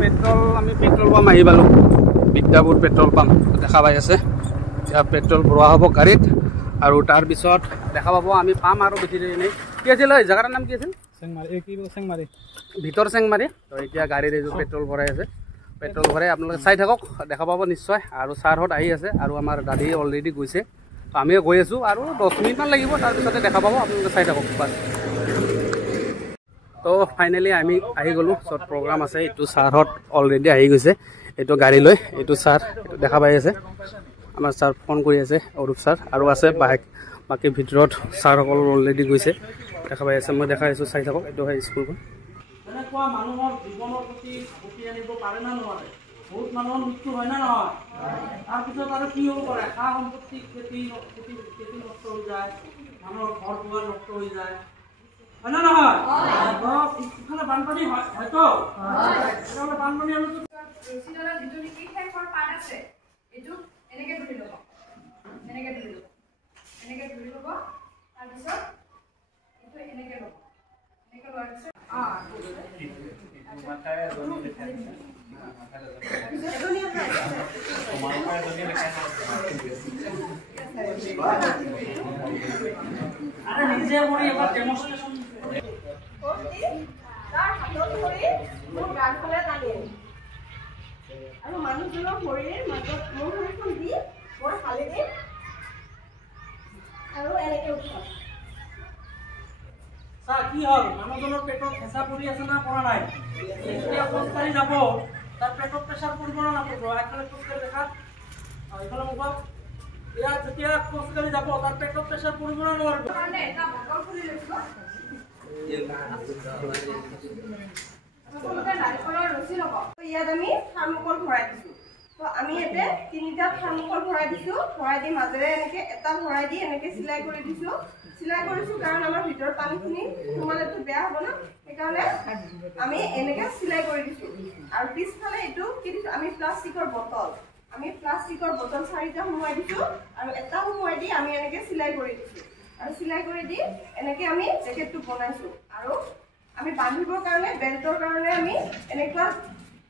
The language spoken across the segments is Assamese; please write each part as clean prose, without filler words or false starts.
পেট্ৰল আমি পেট্ৰল পাম্প আহি পালোঁ বিদ্যাপুৰ পেট্ৰল পাম্প দেখা পাই আছে এতিয়া পেট্ৰল ভৰোৱা হ'ব গাড়ীত আৰু তাৰপিছত দেখা পাব আমি পাম আৰু বেছি দেৰি নাই কি আছিল এই জেগাৰ নাম কি আছিল চেংমাৰি ভিতৰ চেংমাৰি তো এতিয়া গাড়ীত এইযোৰ পেট্ৰল ভৰাই আছে পেট্ৰল ভৰাই আপোনালোকে চাই থাকক দেখা পাব নিশ্চয় আৰু ছাৰহঁত আহি আছে আৰু আমাৰ দাদী অলৰেডি গৈছে আমিও গৈ আছোঁ আৰু 10 মিনিটমান লাগিব তাৰপিছতে দেখা পাব আপোনালোকে চাই থাকক বাছ তো ফাইনেলি আমি আহি গ'লোঁ য'ত প্ৰগ্ৰাম আছে এইটো ছাৰহঁত অলৰেডি আহি গৈছে এইটো গাড়ী লৈ এইটো ছাৰ এইটো দেখা পাই আছে আমাৰ ছাৰ ফোন কৰি আছে অৰূপ ছাৰ আৰু আছে বাকী ভিতৰত ছাৰসকল অলৰেডি গৈছে দেখা পাই আছে মই দেখাই আছোঁ চাই থাকক এইটো হয় স্কুলখন এনেকুৱা মানুহৰ জীৱনৰ প্ৰতি উঠি আনিব পাৰে না নোৱাৰে বহুত মানুহৰ মৃত্যু হয় না নহয় তাৰপিছত আৰু কি হ'ব পাৰে সা সম্পত্তি খেতি নষ্ট হৈ যায় মানুহৰ ঘৰ দুৱাৰ নষ্ট হৈ যায় হয় না নহয় ইফালে বানপানী হয়তো বানপানী আৰু ৰছীডালৰ যিটো নেকি শেষৰ পাত আছে এইটো এনেকৈ ধৰি ল'ব তাৰপিছত এইটো এনেকৈ ল'ব লোৱাৰ পিছত নিজে কৰি এবাৰ ডেমনষ্ট্ৰেশ্যন আৰু মানুহজনৰ ভৰিৰ মাজত মোৰ ভৰিখন দি মোৰ হালি দিম আৰু এনেকৈ উঠাম ছাৰ কি হ'ল মানুহজনৰ পেটত হেঁচা পৰি আছে না পৰা নাই যেতিয়া খোজকাঢ়ি যাব তাৰ পেটত প্ৰেছাৰ পৰিব না নপৰিব একফালে খোজকাঢ়ি দেখা এইফালে মোক ইয়াত যেতিয়া খোজকাঢ়ি যাব তাৰ পেটত প্ৰেছাৰ পৰিব না নোৱাৰিব ইয়াত আমি থাৰ্মোকল ভৰাই দিছোঁ তো আমি ইয়াতে 3টা থাৰ্মোকল ভৰাই দিছোঁ ভৰাই দি মাজেৰে এনেকৈ এটা ভৰাই দি এনেকৈ চিলাই কৰি দিছোঁ চিলাই কৰিছোঁ কাৰণ আমাৰ ভিতৰত পানীখিনি সোমালেতো বেয়া হ'ব না সেইকাৰণে আমি এনেকৈ চিলাই কৰি দিছোঁ আৰু পিছফালে এইটো কি দিছোঁ আমি প্লাষ্টিকৰ বটল 4টা সোমোৱাই দিছোঁ আৰু এটা সোমোৱাই দি আমি এনেকৈ চিলাই কৰি দিছোঁ আৰু চিলাই কৰি দি এনেকৈ আমি জেকেটটো বনাইছোঁ আৰু আমি বান্ধিবৰ কাৰণে বেল্টৰ কাৰণে আমি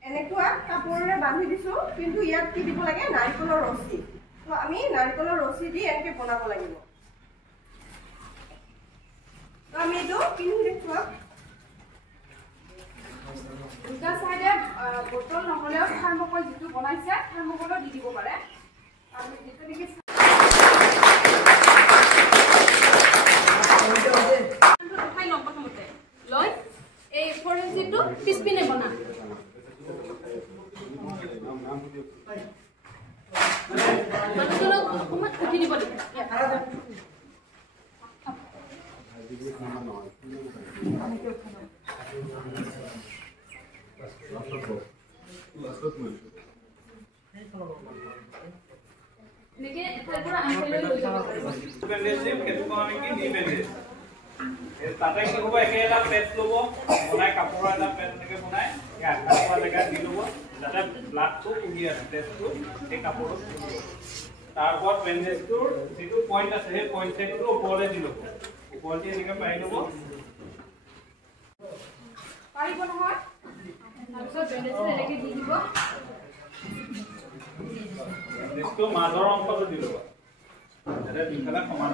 এনেকুৱা কাপোৰেৰে বান্ধি দিছোঁ কিন্তু ইয়াত কি দিব লাগে নাৰিকলৰ ৰছী তো আমি নাৰিকলৰ ৰছী দি এনেকৈ বনাব লাগিব তো আমি এইটো পিন্ধি দেখুৱাম দুটা চাইডে বটল নহ'লেও থাৰ্মোকল যিটো বনাইছে থাৰ্মোকলো দি দিব পাৰে আৰু যিটো নেকি লৈ এই ফৰেঞ্চিটো পিছপিনে বনা উঠি দিব তাতে কি হ'ব একে এটা পেট ল'ব বনাই কাপোৰৰ এটা পেট এনেকৈ বনাই আঠা জেগাত দি ল'ব যাতে ব্লাডটো পুহি আছে তেজটো সেই কাপোৰটো তাৰ ওপৰত বেণ্ডেজটোৰ যিটো পইণ্ট আছে সেই পইণ্ট চেটটো ওপৰলৈ দি ল'ব ওপৰতে এনেকৈ পাৰি ল'ব পাৰিব নহয় তাৰপিছত বেণ্ডেজটো এনেকৈ দি দিব বেণ্ডেজটো মাজৰ অংশটো দি ল'ব যাতে দুইফালে সমান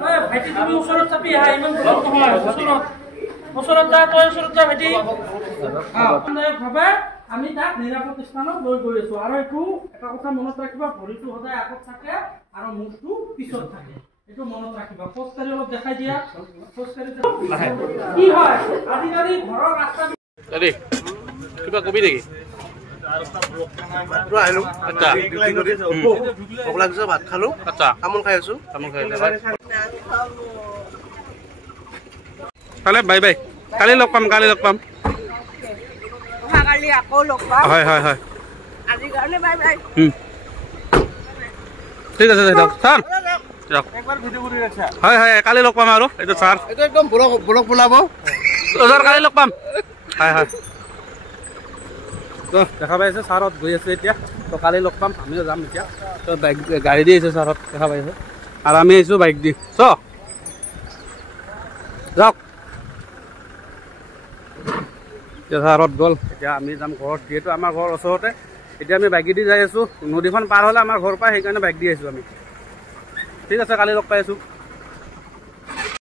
হয় ভাইটি তুমি ওচৰত চাপি আহা ইমান দূৰত নহয় ওচৰত যা তই ওচৰত যা ভাইটি ভাৱে আমি তাক নিৰাপদ স্থানত লৈ গৈ আছো আৰু এইটো এটা কথা মনত ৰাখিবা ভৰিটো সদায় আগত থাকে আৰু মুখটো পিছত থাকে এইটো মনত ৰাখিবা খোজকাঢ়ি অলপ দেখাই দিয়া খোজকাঢ়ি কি হয় আজিকালি ঘৰৰ ৰাস্তা কিবা কবি নেকি ভাত খালো তামোল খাই আছো কালি বাই বাই কালি লগ পাম হয় হয় হয় ঠিক আছে ছাৰ হয় হয় কালি লগ পাম আৰু এইটো ছাৰ এইটো একদম ব্লগ বনাব কালি লগ পাম হয় হয় তো দেখা পাইছে ছাৰত গৈ আছে এতিয়া তো কালি লগ পাম আমিও যাম এতিয়া তো বাইক গাড়ী দি আহিছে ছাৰত দেখা পাইছে আৰু আমি আহিছোঁ বাইক দি চ যাওক এতিয়া ছাৰত গ'ল এতিয়া আমি যাম ঘৰত যিহেতু আমাৰ ঘৰ ওচৰতে এতিয়া আমি বাইক দি যাই আছোঁ নদীখন পাৰ হ'লে আমাৰ ঘৰ পাই সেইকাৰণে বাইক দি আহিছোঁ আমি ঠিক আছে কালি লগ পাই আছোঁ